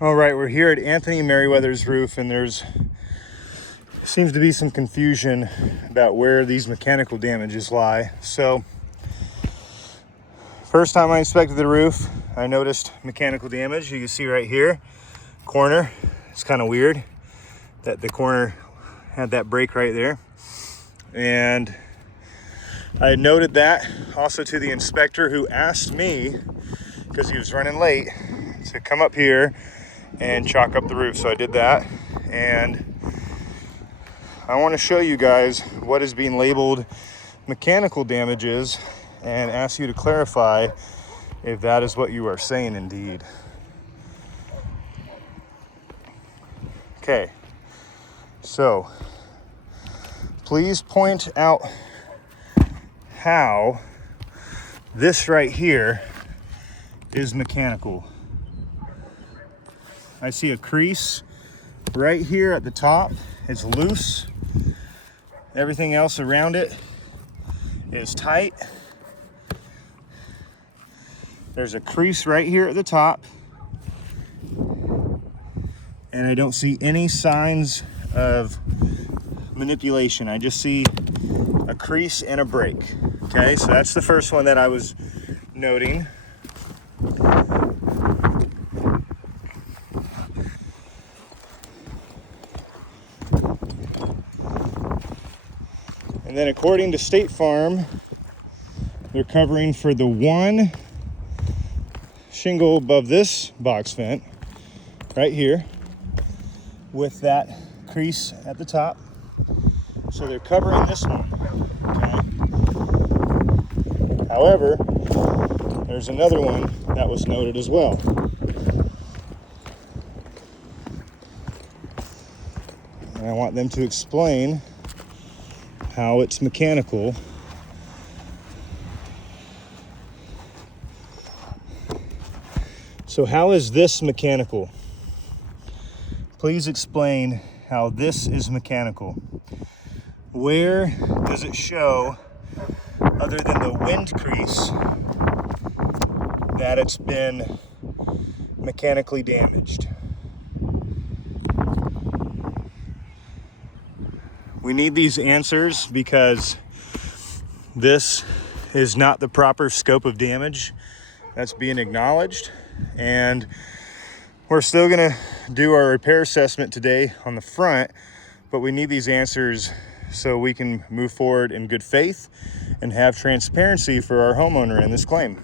All right, we're here at Anthony Merriweather's roof, and there's seems to be some confusion about where these mechanical damages lie. So, first time I inspected the roof, I noticed mechanical damage. You can see right here, corner. It's kind of weird that the corner had that break right there. And I had noted that also to the inspector, who asked me, because he was running late, to come up here and chalk up the roof. So I did that, and I want to show you guys what is being labeled mechanical damages and ask you to clarify if that is what you are saying indeed. Okay, so please point out how this right here is mechanical. I see a crease right here at the top. It's loose. Everything else around it is tight. There's a crease right here at the top. And I don't see any signs of manipulation. I just see a crease and a break. Okay, so that's the first one that I was noting. And then according to State Farm, they're covering for the one shingle above this box vent right here with that crease at the top. So they're covering this one. Okay. However, there's another one that was noted as well. And I want them to explain how it's mechanical. So how is this mechanical? Please explain how this is mechanical. Where does it show, other than the wind crease, that it's been mechanically damaged? We need these answers because this is not the proper scope of damage that's being acknowledged. And we're still gonna do our repair assessment today on the front, but we need these answers so we can move forward in good faith and have transparency for our homeowner in this claim.